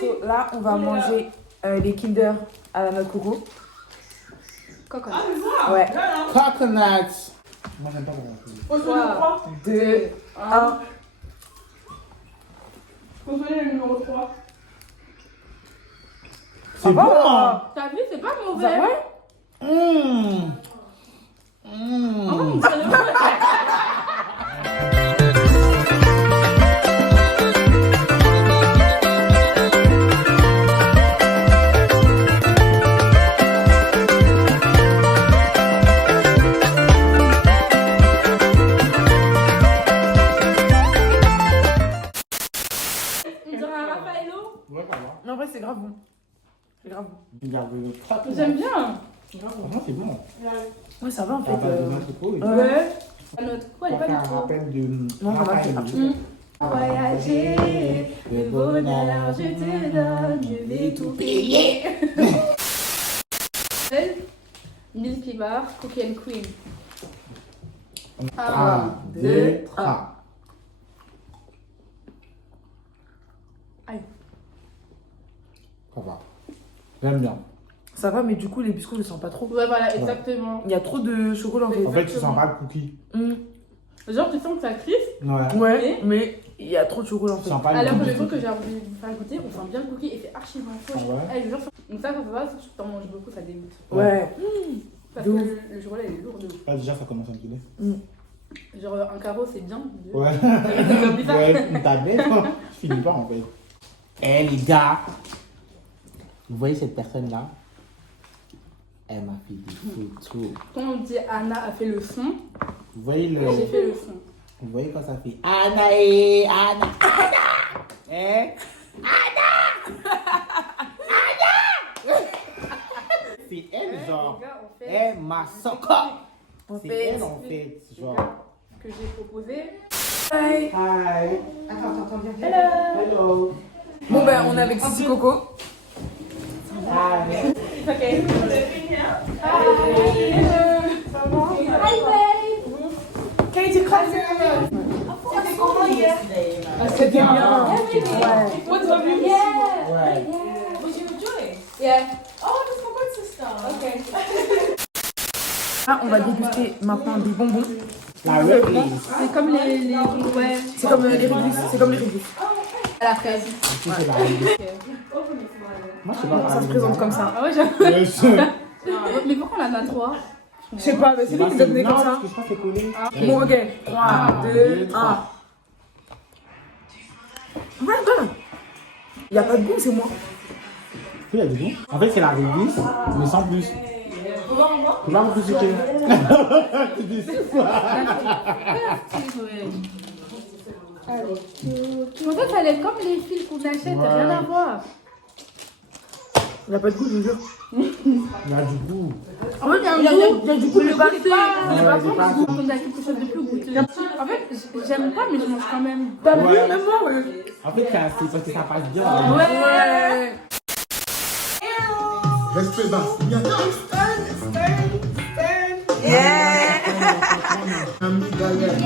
So, là, on va manger les Kinder à la noix de coco. Coconut. Ouais. Coconuts. Moi, j'aime pas comment 3, 2, 1. Consoler le numéro 3. C'est bon. T'as vu, c'est pas Ça mauvais. va? On dirait un Raffaello. Ouais, ça va. Non, en vrai, c'est grave bon. C'est grave bon. Regarde le croque. J'aime bien. Franchement, c'est bon. Ouais, ça va en fait. À base de noix de coco. Ouais. Notre quoi, elle est Ça fait pas un du tout. rappel de. Non, ça va, c'est parti. Voyager, le bonheur, je te donne, je vais tout payer. Milky Bar, Cookie and Cream. 1, 2, 3. Aïe. Ça va. J'aime bien. Ça va, mais du coup, les biscuits ne sentent pas trop. Ouais, voilà, exactement. Il y a trop de chocolat en fait. En fait, tu sens pas le cookie. Genre, tu sens que ça crispe, Ouais. Ouais, mais il y a trop de chocolat en Tu fait. sens pas le alors que le cookie. truc que j'ai envie de vous faire goûter, on sent bien le cookie et c'est archi bon. Ah ouais. Allez, genre, donc ça va, si tu t'en manges beaucoup, ça dégoûte. Ouais. Parce De que ouf. le chocolat il est lourd de ouf. Là, déjà, ça commence à me filer. Genre, un carreau c'est bien. Ouais. C'est comme ça. Ouais, ta bête, je finis pas en fait. Eh les gars, vous voyez cette personne-là? Elle m'a fait des photos. Quand on dit Anna a fait le son, Vous voyez le. j'ai fait le son. Vous voyez quand ça fait Anna et Anna. Anna! Eh? C'est elle, genre. Les gars, on fait Eh, ma soca! En C'est fait. elle en fait, genre. ce que j'ai proposé. Hi. Hi! Attends, viens. Hello. Hello! Bon, ben, on est avec Sissi Coco. Hi! Ok. Hi. Katie Crazy. C'était bien. Ouais. What's up, you? Ouais. Yeah. Là, on va déguster maintenant des bonbons. La Ripley. C'est comme les ouais. C'est comme les Réglus. C'est comme les Réglus. À la fraise. Ici, c'est la Ripley. Moi, je sais pas. Ça se présente comme ça. Ah ouais, j'avoue. Mais pourquoi on en a 3? Je sais pas, mais c'est lui qui nous a donné comme ça. Parce que je crois que c'est collé. Bon, ok. 3, 2, 1. Il n'y a pas de goût, c'est moi. Il y a du goût. En fait, c'est la réglisse, mais sans plus. Tu vas me plus sucré. Tu dis c'est quoi? En fait, ça allait comme les fils qu'on achète, Ouais. rien à voir. Il n'y a pas de goût, je vous jure. Il y a du goût. En fait, il y a un Il y a goût, du goût, mais pas. Ouais, par c'est contre, pas- on a quelque chose de plus goûteux. En fait, j'aime pas, mais je mange quand même. T'as vu, Ouais. même moi, ouais. En fait, c'est parce que ça passe bien. Ouais. Respect bas.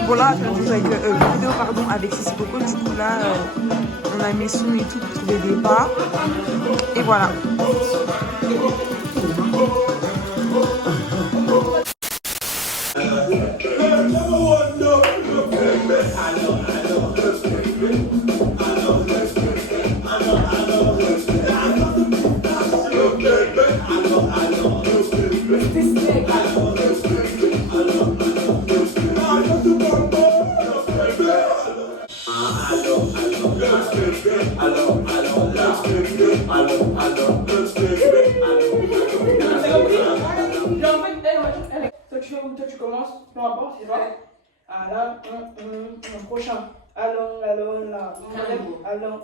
Bon là, je joue avec vidéo pardon avec Sissi Coco. Du coup là, on a mis sous et tout pour trouver des pas. Et voilà. Toi tu commences, peu importe, c'est vrai. Alors, un prochain. Allons là. Allons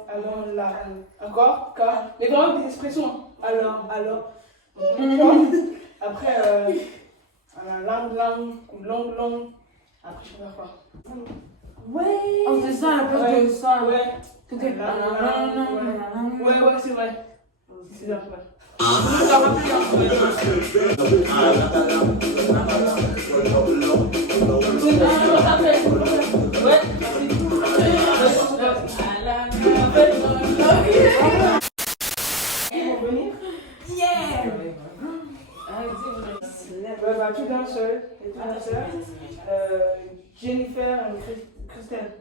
là. Encore, mais vraiment des expressions. Allons. Après, long. Après, je vais faire quoi? Ouais. Oh, c'est ça, la place de ça. Ouais. Ok. Ouais, c'est vrai. C'est bien, ouais. Ouais. ta soeur. Jennifer et Christelle.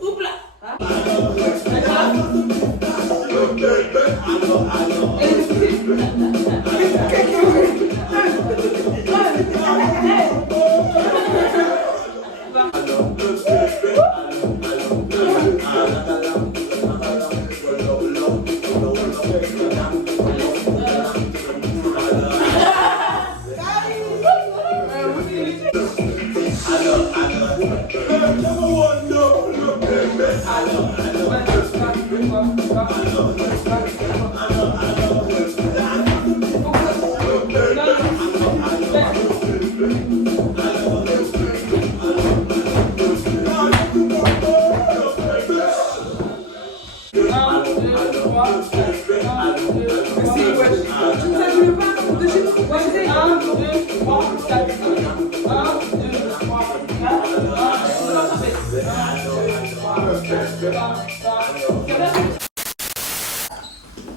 Oups là.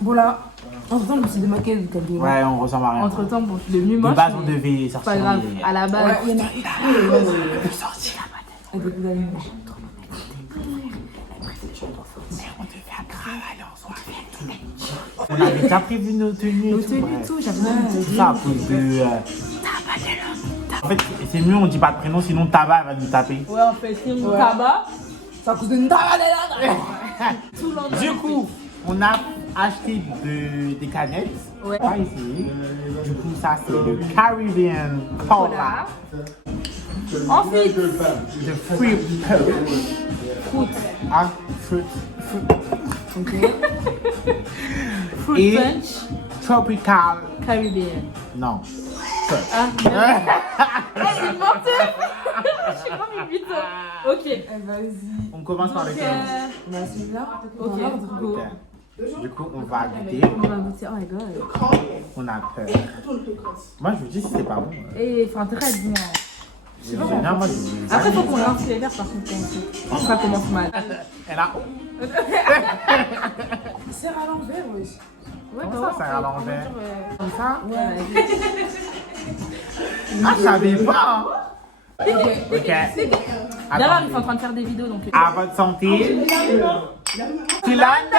Voilà. Entre temps, je me suis démaquillée de quel Ouais, on ressemble à rien. Entre temps, bon, je suis devenue De moche. base, on mais devait c'est sortir. pas grave. les- À la base. Ouais, il y en a. sorti là-bas. Avec des amis. On avait déjà prévu nos tenues. Nos et tout, tenues, ouais. tout, j'avais C'est ça, à cause de. En fait, c'est mieux, on dit pas de prénom, sinon Tabac va nous taper. Ouais, en fait, si on tabac, C'est à cause de Ndala. tout l'endroit. Du coup, on a acheté des canettes. Ouais. Pas ici. Du coup, ça, c'est le Caribbean Cola. Ensuite, De Fruit fruit. Ah, Fruit. Fruit Et- punch, Tropical. Caribbean. Non. Ah, merde. Il mentait. Je suis comme une bite. Ok. Vas-y. On commence par Donc, lequel On a celui-là. ok, go. Ok. Du coup, on va goûter. On va goûter. Oh my god. On a peur. Moi, je vous dis si c'est pas bon. Et enfin, très bon. Non, moi, je Après, faut qu'on lance les verres par contre. Ça commence mal. Elle a. Serre à l'envers, wesh. Ouais, Comment ça, ça à l'envers? Comme ça. Ouais. Ah, je savais pas. Ok. D'ailleurs, ils Attendez. sont en train de faire des vidéos donc. À votre santé. Tilanda.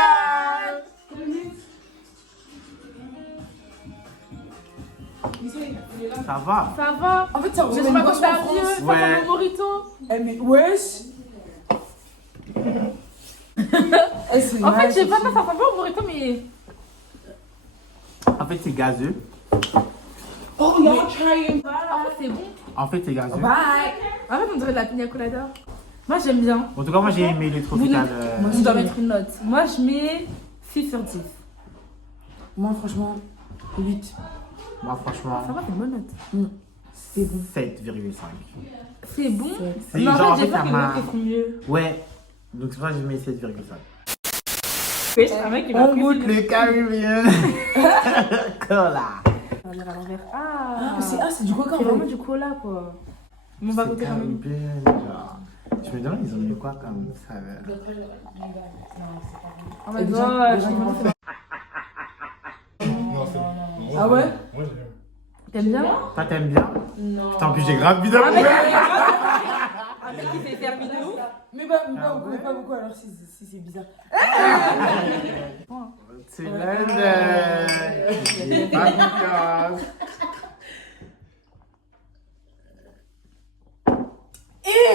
Ça va. Ça va. En fait, ça Je ressemble sais à pas une quand boisson t'as en France. vieux. Ouais. Ça fait un morito. Eh, mais wesh. Eh, c'est En fait, je sais nice. pas, ça ressemble pas au morito, mais. En fait, c'est gazeux. Oh, y'all trying. En fait, c'est bon. En fait, c'est gazeux. Bye. En fait, on dirait de la pina colada. Moi, j'aime bien. En tout cas, moi, j'ai aimé les tropicales. Moi, je dois mettre une note. Moi, je mets 6 sur 10. Moi, franchement, 8. Moi, franchement, Ça va, c'est une bonne note. C'est bon. 7,5. C'est bon. C'est Mais en genre, en fait, j'ai fait, peur ça que m'a- l'autre est trop mieux. Ouais. Donc, c'est pour ça que je mets 7,5. Oui, c'est un mec qui va On goûte le Caribbean Cola. On va dire à l'envers. Ah, Ah, c'est du coca c'est en vraiment fait. du cola, quoi. On va C'est goûter quand même. Caribbean, genre. Je me demande, ils ont mis quoi comme saveur? Oh my Et déjà, god. déjà, comment faire? Ah ouais? T'aimes bien? Toi, t'aimes bien? Non. Putain, en plus, j'ai grave vidéo. Un mec qui fait faire vidéo. Mais pas Ah beaucoup, ouais? pas beaucoup, alors si c'est bizarre. C'est l'un j'ai pas confiance.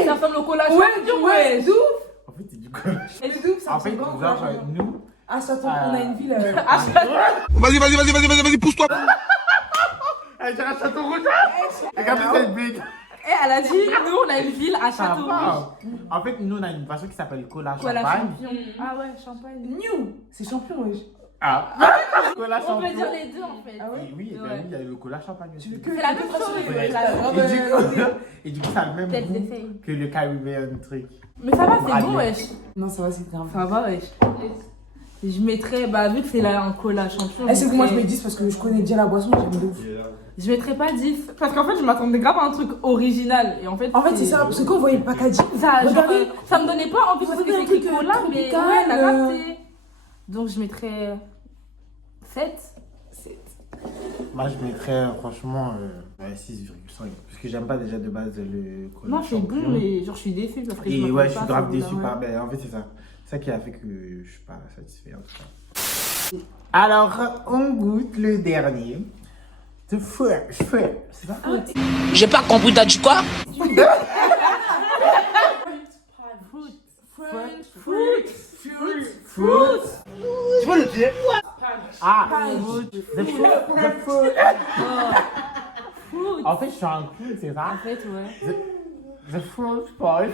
Ça ressemble au cola Ouais, champion, ouais, d'où? En fait, c'est du cola. Et d'où ça En fait, ressemble pas au genre, cola. nous. Ah, ça tombe, on a une ville. Vas-y, pousse-toi. Elle dirait Château Rouge. Regardez cette bête. Et elle a dit, nous, on a une ville à Ça Château Rouge. va. En fait, nous, on a une boisson qui s'appelle Cola Cola Champagne. champion. Ah ouais, champagne. New. C'est champion, wesh. Ah, Cola On Champagne. peut dire les deux en fait. Ah ouais? Et oui, et ben Ouais. oui, il y a le Cola Champagne aussi. Que C'est la même chose. Ouais. c'est la même Et du coup, ça a le même Peut-être goût d'essayer. que le Caribbean truc. Mais ça va, c'est Bravo. bon, wesh. Non, ça va, c'est grave. Ça va, wesh. Je mettrais, bah vu que c'est là un cola champion. Eh, c'est que moi je mettrais- mets 10 parce que je connais déjà la boisson, j'aime de ouf. Je mettrais pas 10. Parce qu'en fait, je m'attendais grave à un truc original. Et en fait, En fait, c'est ça, parce que quand vous voyez le packaging, Ça, genre, regardez, ça me donnait pas envie parce que Vous avez c'est un écrit truc, cola, mais tropical, ouais, t'as capté. Donc je mettrais 7. Moi, je mettrais franchement Ouais, 6,5. Parce que j'aime pas déjà de base le Cola Non, c'est Champion. bon, mais genre, je suis déçue parce que Et je m'attendais ouais, je pas suis à grave ça, déçu ouais. par. Ben, en fait, c'est ça. C'est ça qui a fait que je suis pas satisfait en tout cas. Alors, on goûte le dernier. The Fresh. C'est ça? J'ai pas compris, t'as dit quoi? Fruit. Tu peux le dire? Ah, the fruit. En fait, je suis un cul, c'est ça? En fait, ouais. The fruit punch.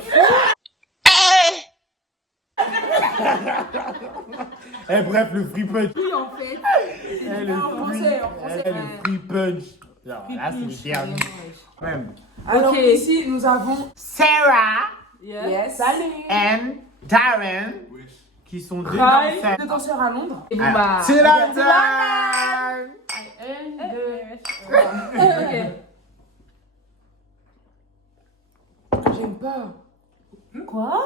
Eh, bref, le free punch. Oui, en fait. Eh, le free punch. Non, là, c'est le dernier. Même. Alors Ok. ici, nous avons Sarah Yes. and Darren, qui sont deux Hi. danseurs. deux danseurs à Londres. Et bon, bah. C'est la time. 1, 2, 3. Ok. J'aime pas. Quoi?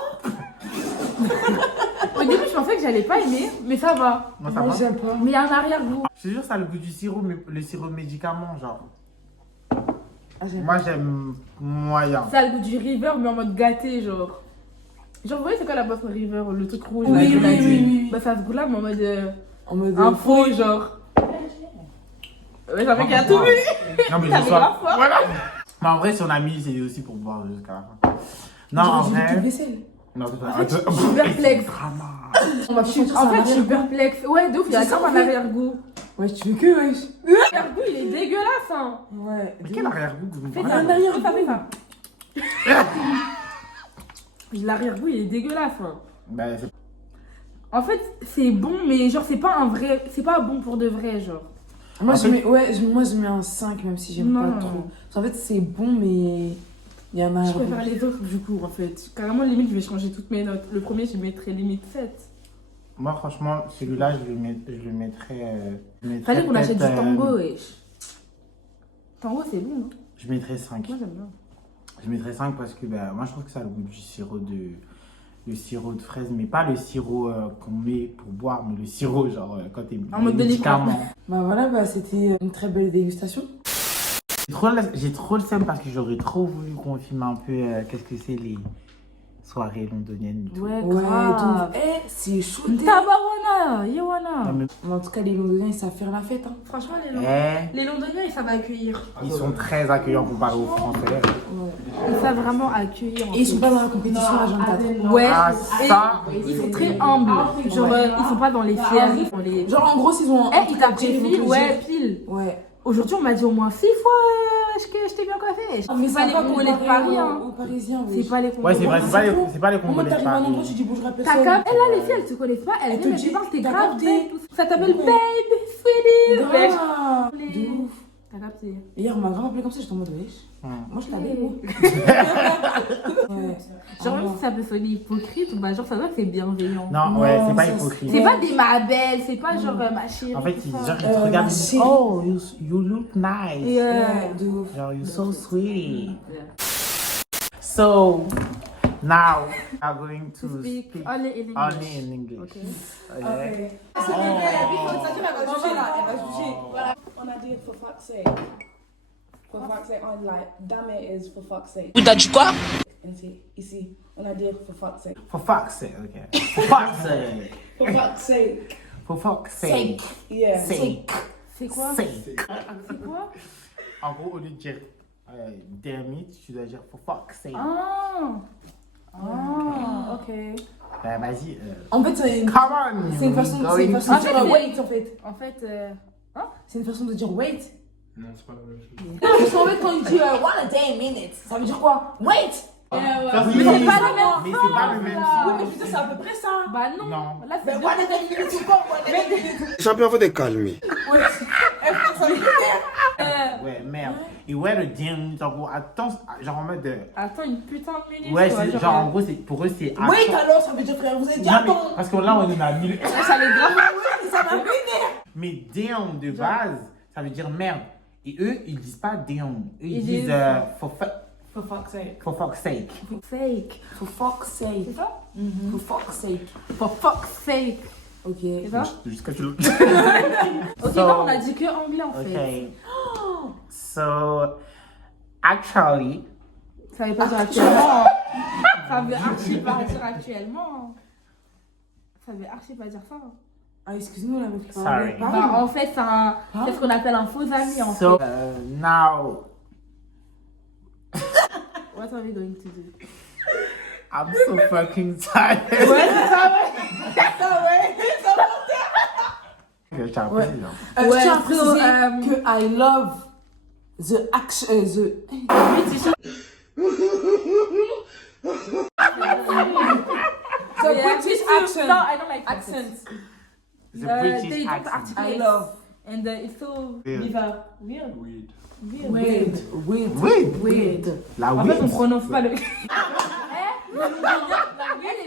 Au début, je pensais que j'allais pas aimer, mais ça va. Moi, ça va. J'aime pas. Mais il y a un arrière-goût. Je te jure, ça a le goût du sirop, mais le sirop médicament, genre. Ah, j'aime Moi, j'aime moyen. Ça a le goût du River, mais en mode gâté, genre. Genre, vous voyez, c'est quoi la boisson River, le truc rouge? Oui, là, oui, qu'on a oui, dit. oui. Bah, ça se goûte là, mais en mode. En mode Un faux, genre. Ouais, ça fait qu'il a tout vu. Non, mais T'as je sois. grave fort. Voilà. Mais en vrai, si on a mis, c'est aussi pour boire jusqu'à la fin. Non, en J'ai vrai. vaisselle. Non, c'est pas. En fait, je suis perplexe. On va En fait, je suis perplexe. Ouais, de ouf, il y a C'est ça, grave en un fait. arrière-goût. Ouais, tu veux que, wesh. L'arrière-goût, il est dégueulasse, hein. Ouais. Mais quel arrière-goût que vous Fais prenez? ça, fais ça, fais ça. L'arrière-goût, il est dégueulasse, hein. Bah, c'est. En fait, c'est bon, mais genre, c'est pas un vrai. C'est pas bon pour de vrai, genre. Moi, En je fait- mets, ouais, moi, je mets un 5, même si j'aime Non. pas trop. Parce qu'en fait, c'est bon, mais il y en a Je un. préfère les autres, du coup, en fait. Carrément, limite, je vais changer toutes mes notes. Le premier, je mettrais limite 7. Moi, franchement, celui-là, je le mettrais. Fallait qu'on achète du peut-être, tango, wesh. Tango, c'est bon, non? Je mettrais 5. Moi, j'aime bien. Je mettrais 5 parce que bah, moi, je trouve que ça a le goût du sirop de. Le sirop de fraise, mais pas le sirop qu'on met pour boire, mais le sirop, genre, quand t'es. En mode médicament. Bah voilà, bah c'était une très belle dégustation. J'ai trop le seum parce que j'aurais trop voulu qu'on filme un peu qu'est-ce que c'est les soirées londoniennes et tout. Ouais, Ouais, grave. donc, c'est chaud. Tabawana, Yewana. Non, mais- Mais en tout cas, les Londoniens, ils savent faire la fête. Hein. Franchement, Eh, les Londoniens, ils savent accueillir. ils sont très accueillants comparé aux Français. Ouais. Ils savent vraiment accueillir. en Et ils fait. sont pas dans la compétition à 24. Ouais, Ah, et ça. ils sont très humbles. Genre, ils sont pas dans les fiers, ils sont les. Genre, en gros, ils ont. Eh, ils t'apprécient, ouais, pile. Ouais. Aujourd'hui, on m'a dit au moins 6 fois que je t'ai bien coiffé. Mais C'est pas les Congolais de Paris, hein. Aux Parisiens, C'est pas les Ouais, Congolais. c'est vrai, c'est pas les Moi, Congolais de t'arrives à un endroit, Paris. tu dis bonjour à T'as personne. capté. Elle, là, les filles, elles te connaissent pas. Elles Elle te viennent, dit, elles disent, t'es t'as grave capté. belle. Ça s'appelle Ouais. Babe, Sweetie. Wesh. Ah, Les- de ouf. T'as capté. Hier, on m'a grave appelé comme ça, j'étais en mode wesh. Ouais. Moi, je t'avais. Ouais. Genre, même si ça peut sonner hypocrite, bah, genre, ça doit que c'est bienveillant. Non, ouais, c'est pas ça, hypocrite. C'est pas des ma belle, c'est pas genre ma chérie. En fait, tout ils, ça. genre, ils te regardent, ma ils disent, chérie. oh, you look nice. Yeah. Ouais, de ouf. Genre, you're so sweet. So, now, I'm going to To speak speak only in English. only in English. Okay. Okay. On a dit for fuck's sake. For fuck's sake, on like, damn it is for fuck's sake. T'as dit quoi? Ici, on a dit for fuck's sake. For fuck's sake, okay. For fuck's sake. For fuck's sake. For fuck's sake. Yeah. Sake. C'est quoi? Sake. C'est quoi? En gros, au lieu de dire damn it, tu dois dire for fuck's sake. Ok. Bah, vas-y. En fait, c'est une. Come on. C'est une façon, going c'est une façon En de fait, dire c'est- wait en fait. En fait, C'est une façon de dire wait. Non, c'est pas la même chose. Non, parce qu'en fait, quand il dit one a day minute, ça veut dire quoi? Wait! Oui, Mais c'est pas le même mais c'est pas le même Oui, sens. mais je veux dire, c'est à peu près ça. bah non. Non. Là, c'est Mais one a day minute, c'est quoi? One a day minute. Champion, faut te calmer. Ouais, merde. Et ouais, le damn it, en gros, attends, genre en mode. Attends une putain de minute. Ouais, quoi, c'est genre en gros, c'est pour eux, c'est. Wait attends. alors, ça veut dire frère, vous avez dit Non, mais attends. parce que là, on est à 1000. Ça les grave. Oui, ça m'a ruiné. Mais damn de base, ça veut dire merde. Et eux, ils disent pas damn. Eux, ils Ils disent disent- For fuck's sake. for fuck's sake. Fake. For fuck's sake. C'est ça? For fuck's sake. For fuck's sake. Ok. C'est ça? Jusqu'à tu le. Ok, So- non, on a dit que anglais en fait. Okay. So, So, actually, Ça veut pas dire actuellement. Ça veut archi pas dire actuellement. Ça veut archi pas dire ça. Ah, excuse-nous, la meuf. Sorry. Bah, en fait, c'est ce qu'on appelle un faux ami en so fait. now What are we going to do? I'm so fucking tired. Ouais, c'est ça, ouais. Je tiens à Ouais. préciser, hein. Je tiens à so, préciser que I love the action. The British accent. No, I don't like Accent. The They British don't accent. articulate. I love. And it's so Weird. bizarre. Weird. Weed. Weird. Weird. La En fait, on weed. prononce pas le. Les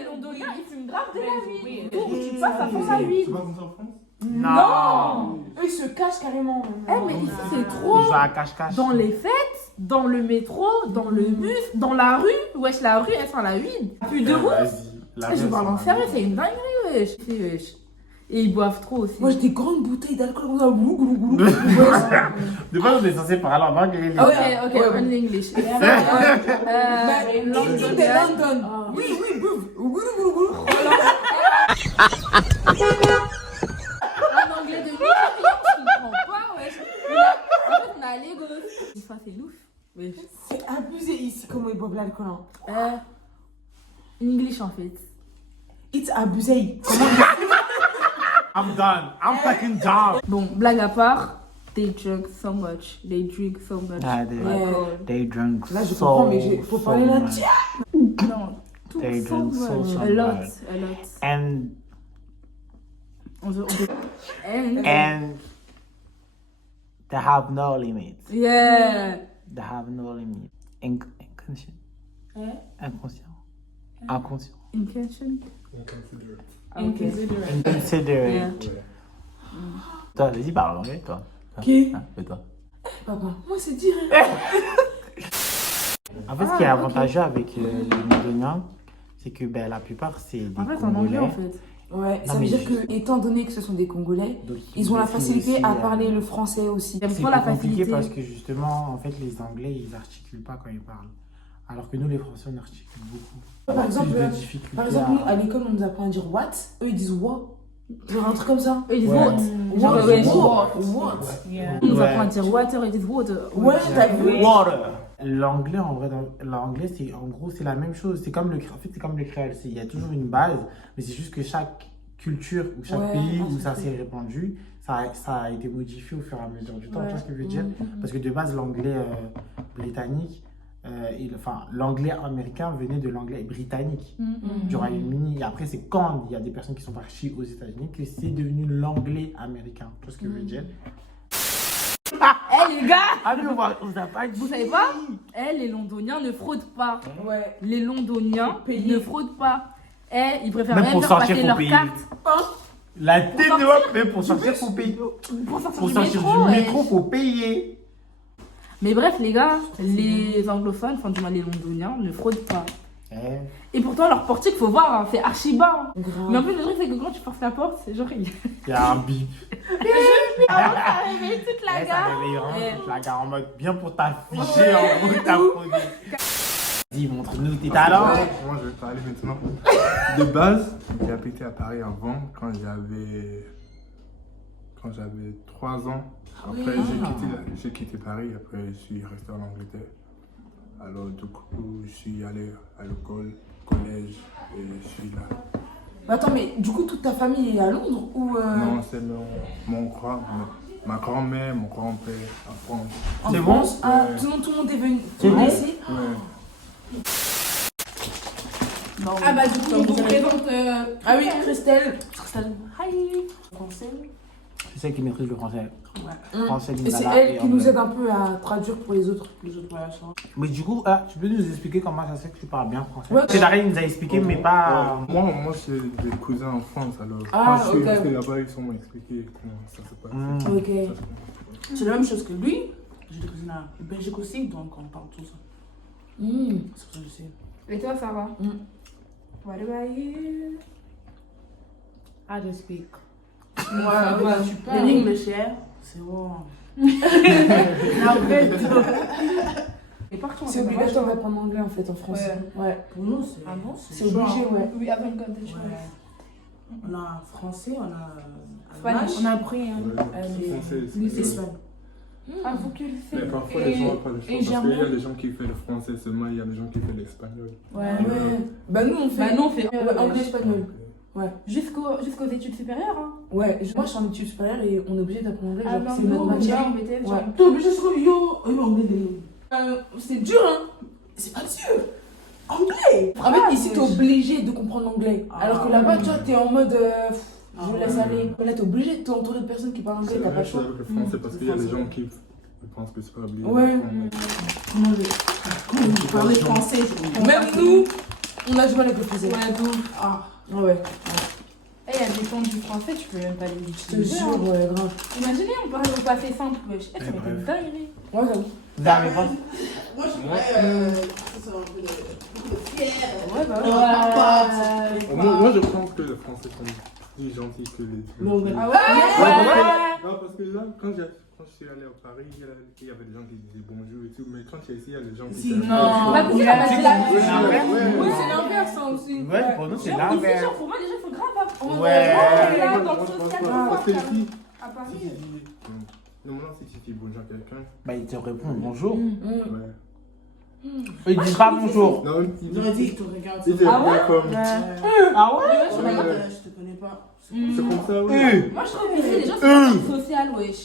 Londoniens, ils fument grave de la weed. Tu passes à fond la weed. C'est pas comme ça en France? Non. Eux, ils se cachent carrément. Mais ici, c'est Ils trop. ont un cache-cache. Dans les fêtes, dans le métro, dans le bus, dans la rue. Wesh, la rue, elle sent la weed. Plus de ouf. Vas-y. Je parle en sérieux, c'est une dinguerie, wesh. Wesh. Et ils boivent trop aussi. Moi, j'ai des grandes bouteilles d'alcool comme ça. Goulou, goulou, goulou. De base, on est censé parler en anglais. Ok, les gars. ok, on English. London, de London. Oui, oui, bouf. Goulou, goulou, goulou. En anglais de Nigeria, je comprends pas, wesh. En fait, on est à Lagos. Ça, c'est ouf. Wesh. C'est abusé ici comment ils boivent l'alcool. Hein. English, en fait. It's abusé. I'm done. I'm fucking done. Bon, blague à part, they drink so much. They drink so much. Ah, they- alcohol. They drink Là, je so, comprends, mais faut so parler là. much. Non, tout They so drink so, much. so A lot, much. a lot. And And they have no limits. yeah. They have no limits. Inconscient. Inconscient. Inconscient. Intention. Inconsiderate. Inconsiderate. Toi, vas-y, parle anglais, toi. Qui? Hein, et toi. Papa, moi, c'est direct. En fait, ce qui est avantageux avec les Londoniens, c'est que ben, la plupart, c'est des En fait, en anglais, Congolais. en fait. Ouais, Non, ça veut mais dire juste- que, étant donné que ce sont des Congolais, Donc, ils ont la maîtrisent facilité aussi, à parler le français aussi. J'aime C'est trop la plus compliqué facilité. parce que justement, en fait, les Anglais, ils articulent pas quand ils parlent. Alors que nous, les Français, on articule beaucoup. Par exemple, Plus de difficultés Par exemple, nous, à- à l'école, on nous apprend à dire what, eux, ils disent what. Genre un truc comme ça. Eux, ils disent Ouais. what. Genre, What, ouais, what. Ils nous Ouais. apprennent à dire water, ils disent water. Ouais, t'as vu. Water. L'anglais, en vrai, l'anglais, c'est en gros, c'est la même chose. C'est comme le, en fait, c'est comme le créole. Il y a toujours une base, mais c'est juste que chaque culture ou chaque Ouais, pays où c'est ça ça. s'est répandu, ça a été modifié au fur et à mesure du temps. Tu vois ce que je veux dire? Parce que de base, l'anglais britannique, enfin, l'anglais américain venait de l'anglais britannique du Royaume-Uni. Et après, c'est quand il y a des personnes qui sont parties aux États-Unis que c'est devenu l'anglais américain. Tu vois ce que je veux dire? Eh les gars, Ah, mais on vous a pas dit. vous savez pas? Eh, les Londoniens ne fraudent pas. Ouais. Les Londoniens Payer. ne fraudent pas. Eh, ils préfèrent Même même pour leur sortir, passer faut leur payer. carte. La tête de hop, mais pour sortir, faut payer. Pour sortir Pour du sortir métro. du ouais. métro, faut payer. Mais bref, les gars, les anglophones, enfin du moins les londoniens, ne fraudent pas. Eh, Et pourtant, leur portique, faut voir, hein, c'est archi bas. hein. Grave. Mais en plus, le truc, c'est que quand tu forces la porte, c'est genre. Il il y a un bip. réveille toute la Eh, ça gare. réveille vraiment Eh. toute la gare en mode bien pour t'afficher en gros ta fraudé. Dis, montre-nous tes talents. Moi, je vais parler maintenant. De base, j'ai habité à Paris avant, quand j'avais 3 ans. Après, j'ai quitté Paris, après, je suis resté en Angleterre. Alors, du coup, je suis allé à l'école, collège, et je suis là. Mais attends, mais du coup, toute ta famille est à Londres ou Non, c'est ma grand-mère, mon grand-père en France. en C'est France? bon? Ah, Ouais. tout le monde est venu. C'est bon? ici? Ouais. Ah bah, du coup, on vous présente. Ah oui, Christelle. Christelle. Hi. Français. C'est celle qui maîtrise le français. Mm. Français, Et c'est lingala elle et qui nous anglais. aide un peu à traduire pour les autres voyages. Mais du coup, tu peux nous expliquer comment ça se fait que tu parles bien français? Ouais. C'est Darren nous a expliqué, mais pas. Moi, j'ai des cousins en France, alors Ah, quand je suis ok. resté là-bas, ils m'ont expliqué comment ça se passe. Mm. Ok. Ça se passe. C'est la même chose que lui. J'ai des cousines en Belgique aussi, donc on parle tout ça. Mm. C'est pour ça que je sais. Et toi, ça va? Mm. What about you? I just speak. Ouais, The English, yeah. C'est bon. Et partout, C'est obligatoire d'apprendre l'anglais en fait en France. Ouais, pour nous, c'est. Ah bon? C'est C'est obligé, choix. ouais. Oui, avant une code de choix. Ouais. On a français, on a Spanish. on a appris Le français, l'Espagne. Ah, faut que le Mais fait. parfois, les gens n'ont pas le choix. et Parce qu'il y a germain. des gens qui font le français seulement, il y a des gens qui font l'espagnol. Ouais. Bah nous on fait. Bah, nous, on fait anglais-espagnol. jusqu'aux études supérieures. Hein. Ouais, moi je suis en études supérieures et on est obligé d'apprendre l'anglais. Ah, Genre, c'est notre matière. Ouais. T'es obligé de se yo, anglais C'est dur, hein. C'est pas dur. Anglais. En fait, ici t'es obligé de comprendre l'anglais. Ah, Alors que là-bas, tu vois, t'es en mode. Je ouais. laisse aller. Là, t'es obligé, t'es entouré de personnes qui parlent anglais, t'as pas le C'est choix. avec le français parce qu'il y a des gens qui pensent que c'est pas obligé. Ouais. Comment vous parlez français? Même nous, on a du mal avec le français. Ouais, donc. Ah, ouais. Eh, il y a des temps du français, tu peux même pas les Je te utiliser. jure, hein. ouais, grave. Imaginez, on parle au passé simple. Wesh. Eh, ça va être une dinguerie. Ouais, j'avoue. Vous n'arrivez pas. Moi, je dirais ça un peu de fier. Ouais, bah Moi, je pense que les Français sont plus gentils que les. L'anglais. Ah ouais? Non, parce que là, quand je suis allé à Paris, il y avait des gens qui disaient bonjour et tout, mais quand tu es ici, il y a des gens qui Si, disent non. Bah, vous savez, on a dit la Ouais, ouais. Oui, c'est l'inverse, hein, aussi. Ouais, pour nous, c'est Genre, ici, l'inverse. genre, pour moi, déjà, il faut grave apprendre. Ouais. Là, dans le social, Parce que ici, à Paris. si tu dis. Normalement, si tu dis bonjour à quelqu'un, Bah, ils te répondent bonjour. ouais. Ils disent pas bonjour. Non, ils J'aurais dit que tu regardes disent ça. bien comme. Ah ouais? Je te connais pas. C'est comme ça, oui. Moi, je trouve que ici, les gens sont social, wesh.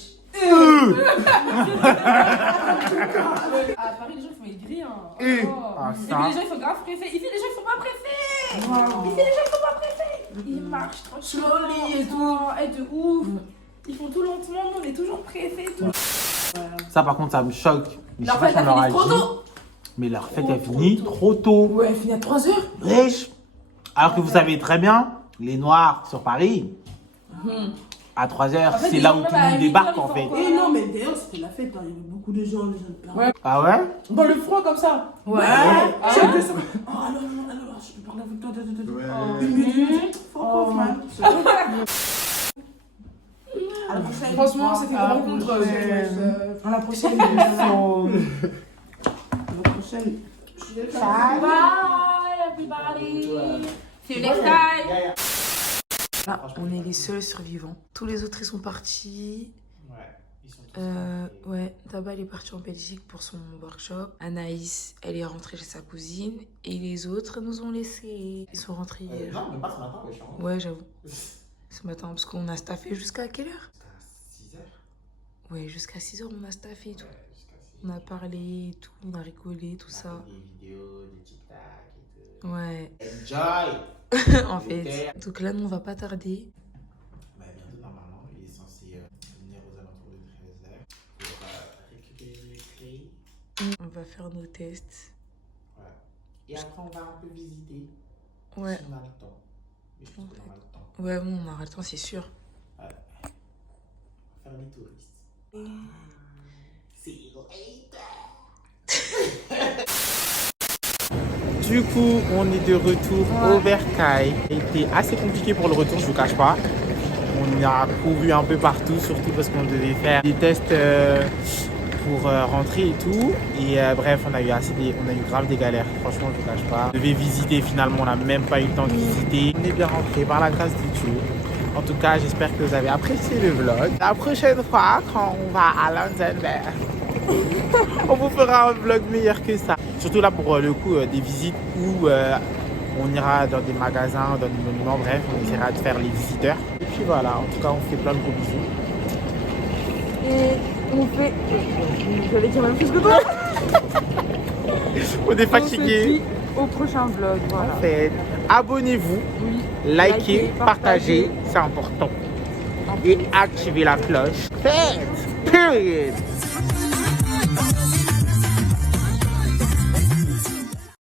À Paris, les gens ils font aigris. Hein. Ah, Et ça. puis les gens ils sont grave pressés. Ici, les gens ils sont pas pressés. Ici, les gens ils sont pas pressés. Ils marchent tranquillement. Slowly et tout. Et de ouf. Ils font tout lentement. Nous, on est toujours pressés. Tout. Ça, par contre, ça me choque. Mais je sais Leur pas fête si on a leur a fini trop dit. tôt. Mais leur fête a fini trop tôt. Ouais, elle finit à 3h. Riche. Alors que vous savez très bien, les Noirs sur Paris, à 3h, En fait, c'est les là gens, où tout même à le monde 8 débarque heures, en ils fait. font Et non, mais d'ailleurs, c'était la fête. Hein. Il y avait beaucoup de gens, les gens de Ouais. Ah ouais? Dans le froid comme ça. Ouais. Chacun son- Oh, alors, je peux parler avec toi. Ouais. Une minute. Faut qu'on fasse. À la prochaine. Franchement, c'était une rencontre. À la prochaine. À la prochaine. Bye, everybody. See you next time. Là, on est les seuls survivants. Tous les autres, ils sont partis. Ouais, ils sont tous Ouais, Taba, elle est partie en Belgique pour son workshop. Anaïs, elle est rentrée chez sa cousine. Et les autres nous ont laissés. Ils sont rentrés hier. Non, même pas ce matin, wesh. Ouais, j'avoue. Ce matin, parce qu'on a staffé jusqu'à quelle heure? Jusqu'à 6h. Ouais, jusqu'à 6h, on a staffé et tout. Ouais, jusqu'à 6h. On a parlé et tout, on a rigolé, tout ça. Des vidéos, des TikTok et tout. Ouais, Enjoy! en fait. Donc là, nous, on va pas tarder. Bah, bientôt, normalement, il est censé venir aux alentours de 13h pour récupérer les clés. On va faire nos tests. Ouais. Et après, on va un peu visiter. Ouais. Si on a le temps. Mais je pense qu'on aura le temps. Ouais, bon, on aura le temps, c'est sûr. On va faire des touristes. See you later! Du coup, on est de retour au Bercail. C'était assez compliqué pour le retour, je vous cache pas. On a couru un peu partout, surtout parce qu'on devait faire des tests pour rentrer et tout. Et bref, on a eu grave des galères. Franchement, je vous cache pas. On devait visiter, finalement, on n'a même pas eu le temps de visiter. On est bien rentré par la grâce de Dieu. En tout cas, j'espère que vous avez apprécié le vlog. La prochaine fois, quand on va à London, on vous fera un vlog meilleur que ça. Surtout là pour le coup des visites où on ira dans des magasins, dans des monuments, bref, on essaiera de faire les visiteurs. Et puis voilà, en tout cas on fait plein de gros bisous. Et on fait... J'allais dire la même chose que toi. On est On se fatigués. dit au prochain vlog, voilà. En fait, abonnez-vous, Oui. likez, partagez, c'est important. Et activez la cloche. Faites! Period!